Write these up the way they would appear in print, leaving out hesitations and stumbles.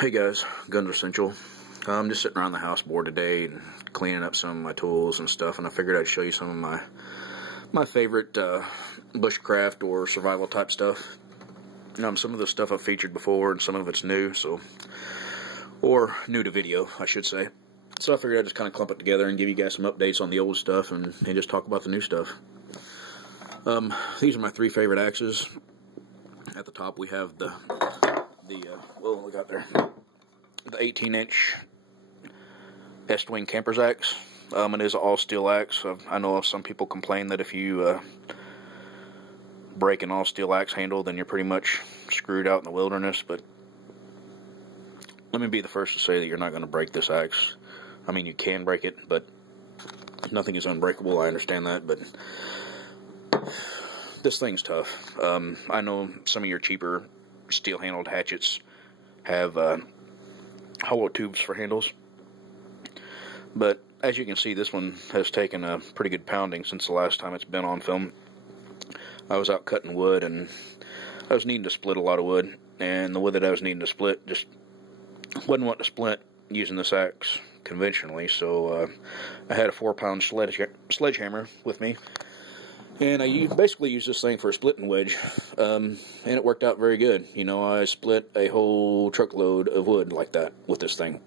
Hey guys, Guns Essential. I'm just sitting around the house bored today and cleaning up some of my tools and stuff, and I figured I'd show you some of my favorite bushcraft or survival type stuff. Some of the stuff I've featured before and some of it's new, or new to video, I should say. So I figured I'd just kind of clump it together and give you guys some updates on the old stuff and just talk about the new stuff. These are my three favorite axes. At the top we have the 18-inch Estwing Camper's axe. It is an all-steel axe. I know some people complain that if you break an all-steel axe handle, then you're pretty much screwed out in the wilderness, but let me be the first to say that you're not going to break this axe. I mean, you can break it, but nothing is unbreakable. I understand that, but this thing's tough. I know some of your cheaper steel-handled hatchets have hollow tubes for handles, but as you can see, this one has taken a pretty good pounding since the last time it's been on film. I was out cutting wood and I was needing to split a lot of wood, and the wood that I was needing to split just wasn't wanting to split using this axe conventionally, so I had a 4-pound sledgehammer with me, and I basically used this thing for a splitting wedge, and it worked out very good. You know, I split a whole truckload of wood like that with this thing.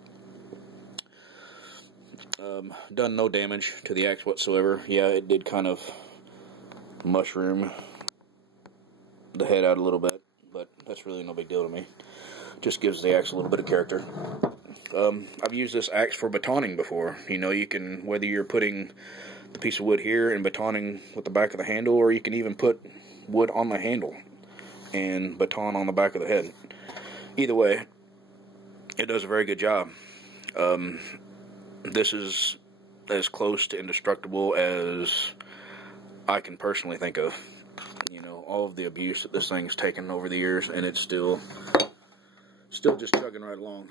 Done no damage to the axe whatsoever. Yeah, it did kind of mushroom the head out a little bit, but that's really no big deal to me. Just gives the axe a little bit of character. I've used this axe for batoning before. You know, you can, whether you're putting the piece of wood here and batoning with the back of the handle, or you can even put wood on the handle and baton on the back of the head. Either way, it does a very good job. This is as close to indestructible as I can personally think of. You know, all of the abuse that this thing's taken over the years, and it's still just chugging right along.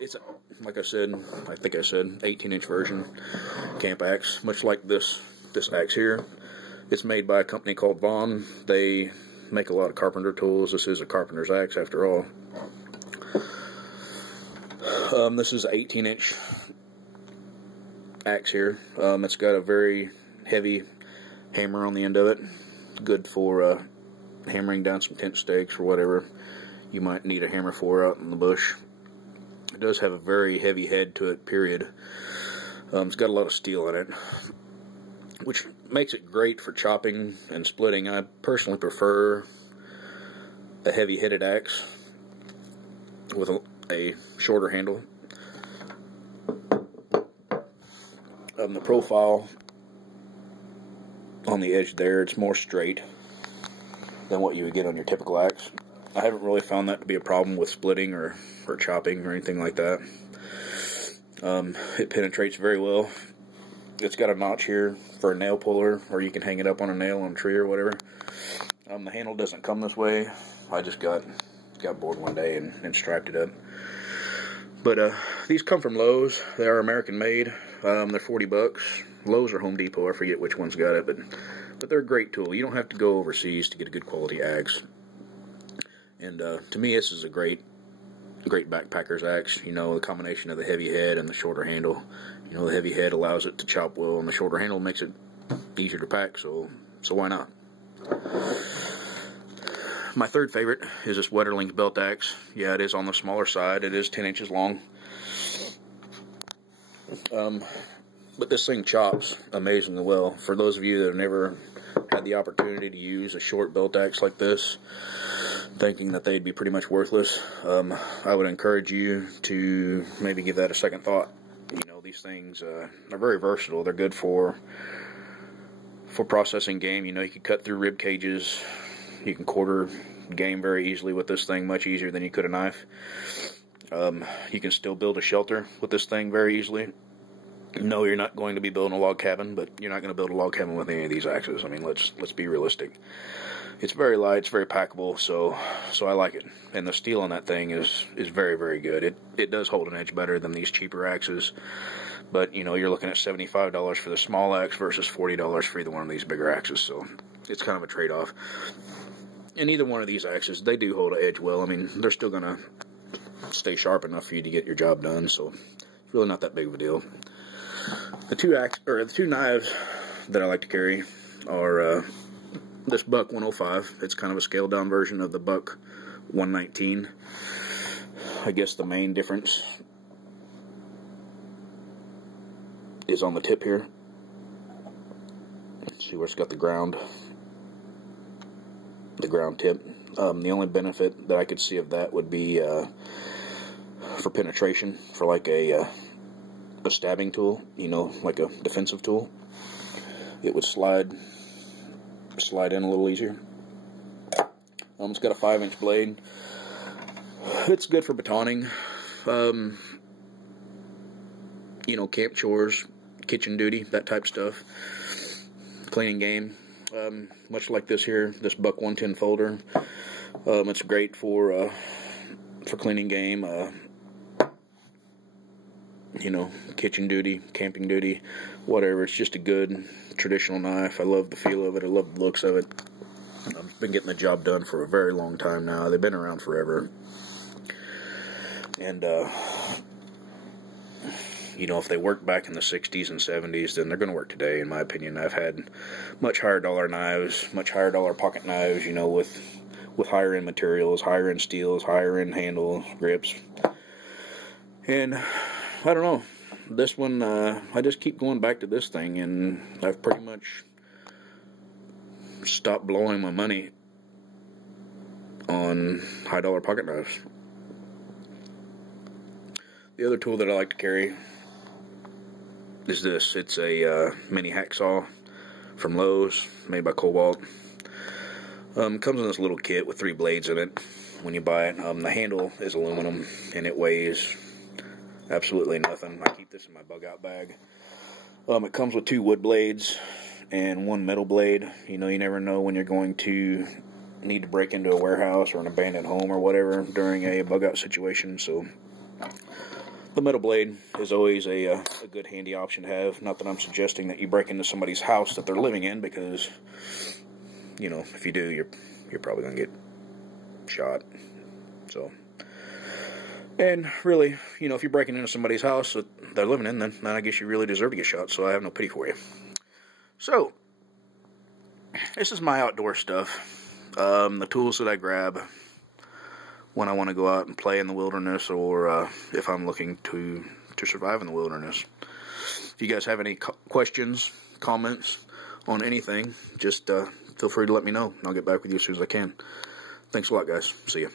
It's, like I said, I think I said, 18-inch version camp axe, much like this axe here. It's made by a company called Vaughn. They make a lot of carpenter tools. This is a carpenter's axe after all. This is an 18-inch axe here. It's got a very heavy hammer on the end of it. Good for hammering down some tent stakes or whatever you might need a hammer for out in the bush. It does have a very heavy head to it, period. It's got a lot of steel in it, which makes it great for chopping and splitting. I personally prefer a heavy-headed axe with a shorter handle. The profile on the edge there, it's more straight than what you would get on your typical axe. I haven't really found that to be a problem with splitting or chopping or anything like that. It penetrates very well. It's got a notch here for a nail puller, or you can hang it up on a nail on a tree or whatever. The handle doesn't come this way. I just got bored one day and strapped it up. But these come from Lowe's. They are American made. They're $40. Lowe's or Home Depot, I forget which one's got it, but they're a great tool. You don't have to go overseas to get a good quality axe. And to me, this is a great backpacker's axe. You know, the combination of the heavy head and the shorter handle. You know, the heavy head allows it to chop well, and the shorter handle makes it easier to pack, so why not? My third favorite is this Wetterling's belt axe. Yeah, it is on the smaller side. It is 10 inches long. But this thing chops amazingly well. For those of you that have never had the opportunity to use a short belt axe like this, thinking that they'd be pretty much worthless, I would encourage you to maybe give that a second thought. You know, these things are very versatile. They're good for processing game. You know, you can cut through rib cages. You can quarter game very easily with this thing, much easier than you could a knife. You can still build a shelter with this thing very easily. No, you're not going to be building a log cabin, but you're not going to build a log cabin with any of these axes. I mean, let's be realistic. It's very light, it's very packable, so I like it. And the steel on that thing is very, very good. It does hold an edge better than these cheaper axes, but you know, you're looking at $75 for the small axe versus $40 for either one of these bigger axes, so it's kind of a trade-off. And either one of these axes, they do hold an edge well. I mean, they're still gonna stay sharp enough for you to get your job done. So it's really not that big of a deal. The two knives that I like to carry are this Buck 105. It's kind of a scaled down version of the Buck 119. I guess the main difference is on the tip here. See where it's got the ground tip. The only benefit that I could see of that would be for penetration, for like a stabbing tool, you know, like a defensive tool. It would slide in a little easier. It's got a 5-inch blade. It's good for batoning, you know, camp chores, kitchen duty, that type of stuff. Cleaning game, much like this here, this Buck 110 folder. It's great for cleaning game, you know, kitchen duty, camping duty, whatever. It's just a good traditional knife. I love the feel of it. I love the looks of it. I've been getting the job done for a very long time now. They've been around forever. And, you know, if they worked back in the 60s and 70s, then they're going to work today, in my opinion. I've had much higher dollar knives, much higher dollar pocket knives, you know, with higher end materials, higher end steels, higher end handles, grips. And I don't know, this one, I just keep going back to this thing, and I've pretty much stopped blowing my money on high dollar pocket knives. The other tool that I like to carry is this. It's a mini hacksaw from Lowe's, made by Cobalt. Comes in this little kit with 3 blades in it when you buy it. The handle is aluminum, and it weighs absolutely nothing. I keep this in my bug out bag. It comes with 2 wood blades and 1 metal blade. You know, you never know when you're going to need to break into a warehouse or an abandoned home or whatever during a bug out situation, so the metal blade is always a good handy option to have. Not that I'm suggesting that you break into somebody's house that they're living in, because, you know, if you do, you're probably going to get shot. So, and really, you know, if you're breaking into somebody's house that they're living in, then I guess you really deserve to get shot, so I have no pity for you. So, this is my outdoor stuff. The tools that I grab when I want to go out and play in the wilderness, or if I'm looking to survive in the wilderness. If you guys have any questions, comments on anything, just feel free to let me know, and I'll get back with you as soon as I can. Thanks a lot, guys. See ya.